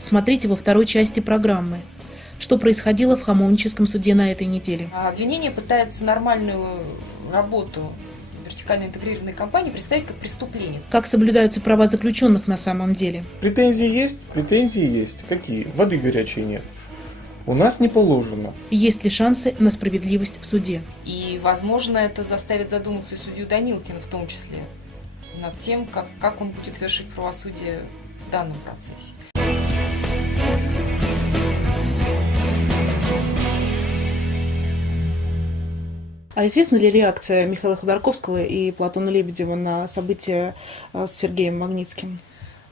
Смотрите во второй части программы. Что происходило в Хамовническом суде на этой неделе? Обвинение пытается нормальную работу вертикально интегрированной компании представить как преступление. Как соблюдаются права заключенных на самом деле? Претензии есть? Претензии есть. Какие? Воды горячей нет. У нас не положено. Есть ли шансы на справедливость в суде? И, возможно, это заставит задуматься и судью Данилкина в том числе над тем, как он будет вершить правосудие в данном процессе. А известна ли реакция Михаила Ходорковского и Платона Лебедева на события с Сергеем Магнитским?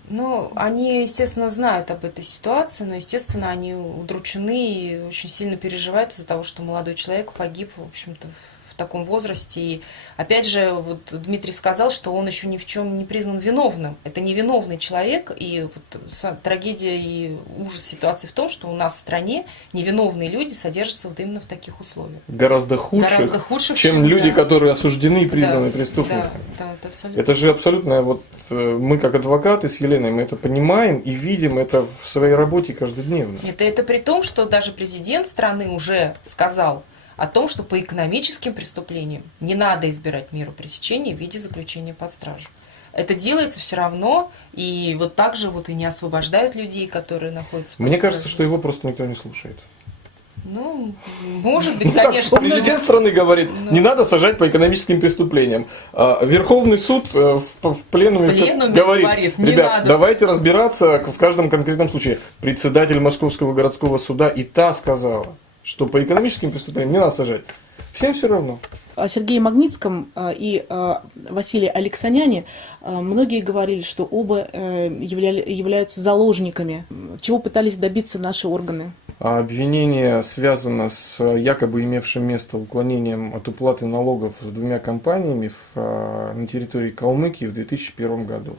Ну, они, естественно, знают об этой ситуации, но, естественно, они удручены и очень сильно переживают из-за того, что молодой человек погиб, в общем-то, в таком возрасте. И, опять же, вот Дмитрий сказал, что он еще ни в чем не признан виновным. Это невиновный человек, и вот трагедия и ужас ситуации в том, что у нас в стране невиновные люди содержатся вот именно в таких условиях. Гораздо худших, чем люди, которые осуждены и признаны преступниками. Да, это абсолютно. Это же абсолютно, вот мы как адвокаты с Еленой, мы это понимаем и видим это в своей работе каждодневно. Это при том, что даже президент страны уже сказал о том, что по экономическим преступлениям не надо избирать меру пресечения в виде заключения под стражу. Это делается все равно, и вот так же вот и не освобождают людей, которые находятся под Мне стражей. кажется, что его просто никто не слушает. Ну, может быть, конечно. Президент страны говорит, не надо сажать по экономическим преступлениям. Верховный суд в пленуме говорит, ребят, давайте разбираться в каждом конкретном случае. Председатель Московского городского суда и та сказала, что по экономическим преступлениям не надо сажать. Всем все равно. О Сергее Магнитском и Василии Алексаняне многие говорили, что оба являются заложниками, чего пытались добиться наши органы. Обвинение связано с якобы имевшим место уклонением от уплаты налогов двумя компаниями на территории Калмыкии в 2001 году.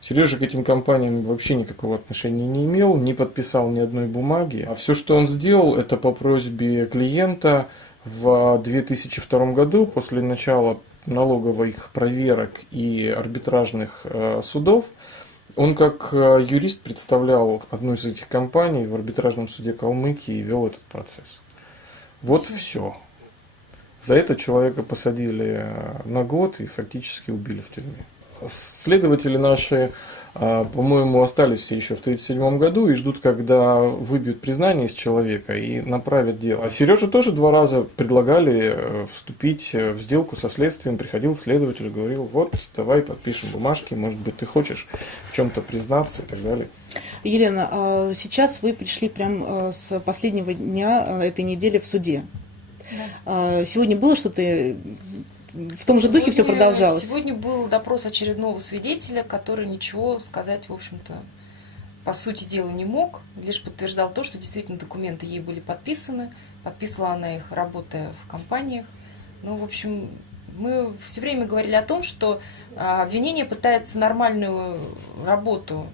Сережа к этим компаниям вообще никакого отношения не имел, не подписал ни одной бумаги. А все, что он сделал, это по просьбе клиента в 2002 году, после начала налоговых проверок и арбитражных судов, он как юрист представлял одну из этих компаний в арбитражном суде Калмыкии и вел этот процесс. Вот все. За это человека посадили на год и фактически убили в тюрьме. Следователи наши, по-моему, остались все еще в 1937 году и ждут, когда выбьют признание из человека и направят дело. А Сережу тоже 2 раза предлагали вступить в сделку со следствием. Приходил следователь и говорил, вот, давай подпишем бумажки, может быть, ты хочешь в чем-то признаться и так далее. Елена, сейчас вы пришли прямо с последнего дня этой недели в суде. Да. Сегодня было что-то... В том же духе все продолжалось. Сегодня был допрос очередного свидетеля, который ничего сказать, в общем-то, по сути дела не мог, лишь подтверждал то, что действительно документы ей были подписаны, подписывала она их, работая в компаниях. Ну, в общем, мы все время говорили о том, что обвинение пытается нормальную работу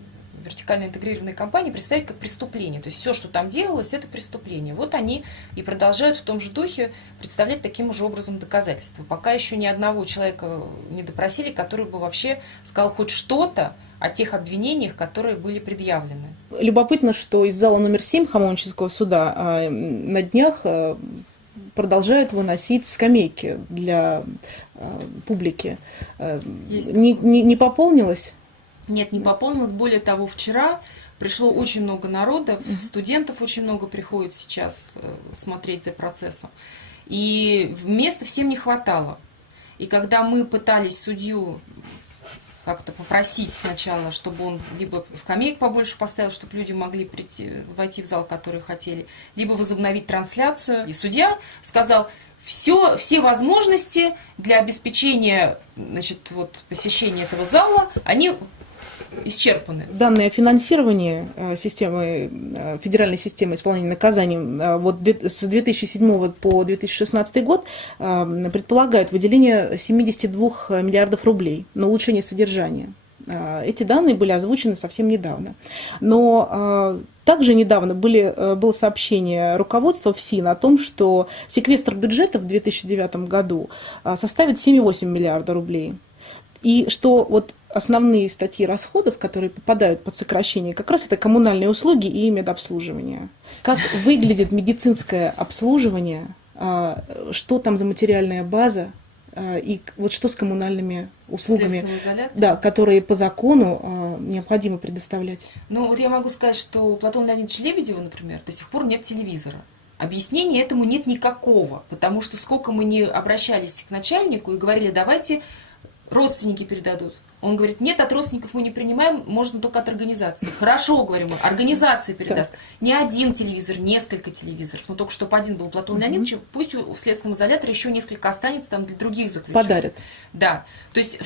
вертикально интегрированной компании представить как преступление. То есть все, что там делалось, это преступление. Вот они и продолжают в том же духе представлять таким же образом доказательства. Пока еще ни одного человека не допросили, который бы вообще сказал хоть что-то о тех обвинениях, которые были предъявлены. Любопытно, что из зала номер 7 Хамовнического суда на днях продолжают выносить скамейки для публики. Не пополнилось? Нет, не пополнилось. Более того, вчера пришло очень много народа, студентов очень много приходит сейчас смотреть за процессом. И места всем не хватало. И когда мы пытались судью как-то попросить сначала, чтобы он либо скамеек побольше поставил, чтобы люди могли войти в зал, которые хотели, либо возобновить трансляцию, и судья сказал, все возможности для обеспечения, значит, вот, посещения этого зала, они исчерпаны. Данные о финансировании федеральной системы исполнения наказаний вот с 2007 по 2016 год предполагают выделение 72 миллиардов рублей на улучшение содержания. Эти данные были озвучены совсем недавно. Но также недавно было сообщение руководства ФСИН о том, что секвестр бюджета в 2009 году составит 7,8 миллиарда рублей. И что вот основные статьи расходов, которые попадают под сокращение, как раз это коммунальные услуги и медобслуживание. Как выглядит медицинское обслуживание, что там за материальная база, и вот что с коммунальными услугами, да, которые по закону необходимо предоставлять. Ну, вот я могу сказать, что у Платона Леонидовича Лебедева, например, до сих пор нет телевизора. Объяснения этому нет никакого, потому что сколько мы не обращались к начальнику и говорили, давайте родственники передадут. Он говорит, нет, от родственников мы не принимаем, можно только от организации. Хорошо, говорим мы, организация передаст. Так. Не один телевизор, несколько телевизоров. Но только чтобы один был Платон Леонидович, пусть в следственном изоляторе еще несколько останется там для других заключенных. Подарят. Да. То есть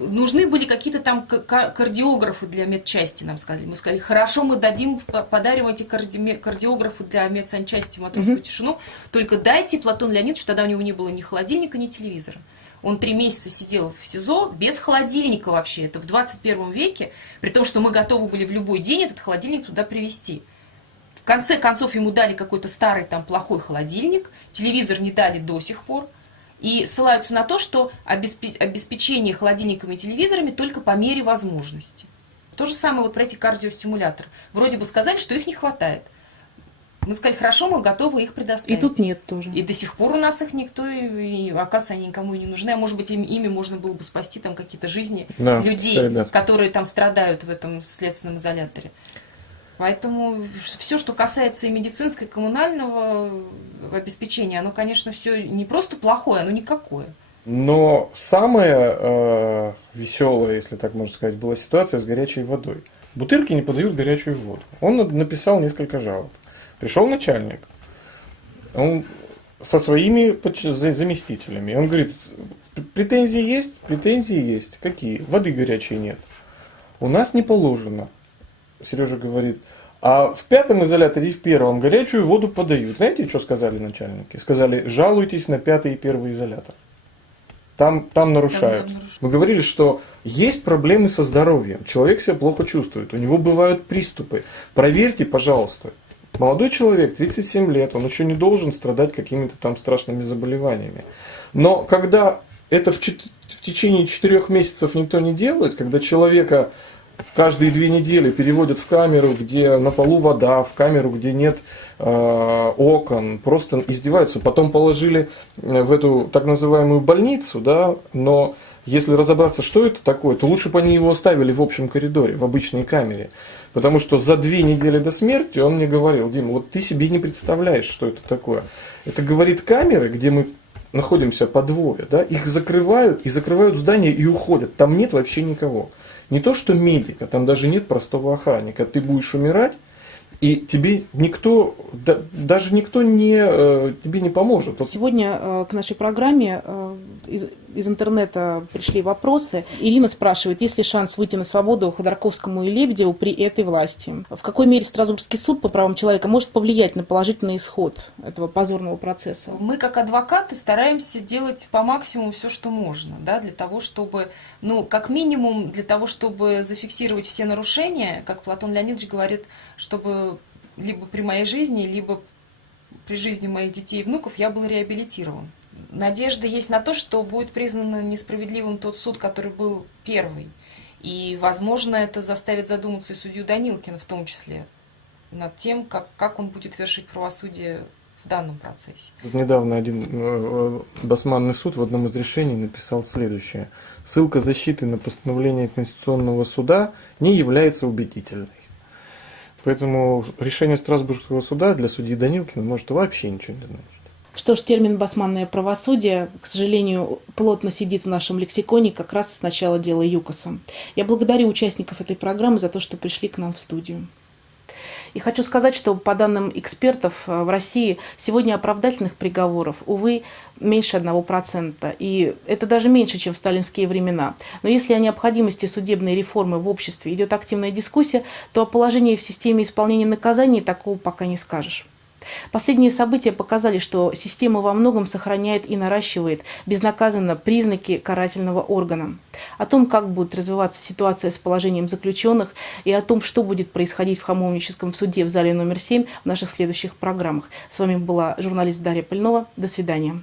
нужны были какие-то там кардиографы для медчасти, нам сказали. Мы сказали, хорошо, мы подарим эти кардиографы для медсанчасти Матросскую тишину, только дайте Платону Леонидовичу, тогда у него не было ни холодильника, ни телевизора. Он 3 месяца сидел в СИЗО без холодильника вообще. Это в 21 веке, при том, что мы готовы были в любой день этот холодильник туда привезти. В конце концов ему дали какой-то старый там плохой холодильник, телевизор не дали до сих пор. И ссылаются на то, что обеспечение холодильниками и телевизорами только по мере возможности. То же самое вот про эти кардиостимуляторы. Вроде бы сказали, что их не хватает. Мы сказали, хорошо, мы готовы их предоставить. И тут нет тоже. И до сих пор у нас их никто, и оказывается, они никому и не нужны. А может быть, ими можно было бы спасти там какие-то жизни людей, которые там страдают в этом следственном изоляторе. Поэтому все, что касается и медицинского, и коммунального обеспечения, оно, конечно, все не просто плохое, оно никакое. Но самая веселая, если так можно сказать, была ситуация с горячей водой. Бутырки не подают горячую воду. Он написал несколько жалоб. Пришел начальник, он со своими заместителями. Он говорит, претензии есть? Претензии есть. Какие? Воды горячей нет. У нас не положено. Сережа говорит, а в 5-м изоляторе и в 1-м горячую воду подают. Знаете, что сказали начальники? Сказали, жалуйтесь на 5-й и 1-й изолятор. Там нарушают. Мы говорили, что есть проблемы со здоровьем. Человек себя плохо чувствует, у него бывают приступы. Проверьте, пожалуйста. Молодой человек, 37 лет, он еще не должен страдать какими-то там страшными заболеваниями. Но когда это в течение 4 месяцев никто не делает, когда человека каждые 2 недели переводят в камеру, где на полу вода, в камеру, где нет окон, просто издеваются. Потом положили в эту так называемую больницу, да, но если разобраться, что это такое, то лучше бы они его оставили в общем коридоре, в обычной камере. Потому что за 2 недели до смерти он мне говорил, Дима, вот ты себе не представляешь, что это такое. Это, говорит, камеры, где мы находимся по 2, да, их закрывают, и закрывают здание и уходят. Там нет вообще никого. Не то, что медика, там даже нет простого охранника. Ты будешь умирать, и тебе никто, даже никто тебе не поможет. Сегодня к нашей программе из интернета пришли вопросы. Ирина спрашивает, есть ли шанс выйти на свободу Ходорковскому и Лебедеву при этой власти? В какой мере Страсбургский суд по правам человека может повлиять на положительный исход этого позорного процесса? Мы, как адвокаты, стараемся делать по максимуму все, что можно, да, для того, чтобы, как минимум, для того, чтобы зафиксировать все нарушения, как Платон Леонидович говорит, чтобы либо при моей жизни, либо при жизни моих детей и внуков я был реабилитирован. Надежда есть на то, что будет признан несправедливым тот суд, который был первый. И, возможно, это заставит задуматься и судью Данилкина в том числе над тем, как он будет вершить правосудие в данном процессе. Тут недавно один басманный суд в одном из решений написал следующее. Ссылка защиты на постановление Конституционного суда не является убедительной. Поэтому решение Страсбургского суда для судьи Данилкина может вообще ничего не значить. Что ж, термин «басманное правосудие», к сожалению, плотно сидит в нашем лексиконе как раз с начала дела ЮКОСа. Я благодарю участников этой программы за то, что пришли к нам в студию. И хочу сказать, что по данным экспертов в России сегодня оправдательных приговоров, увы, меньше 1%. И это даже меньше, чем в сталинские времена. Но если о необходимости судебной реформы в обществе идет активная дискуссия, то о положении в системе исполнения наказаний такого пока не скажешь. Последние события показали, что система во многом сохраняет и наращивает безнаказанно признаки карательного органа. О том, как будет развиваться ситуация с положением заключенных и о том, что будет происходить в Хамовническом суде в зале номер 7 в наших следующих программах. С вами была журналист Дарья Пыльнова. До свидания.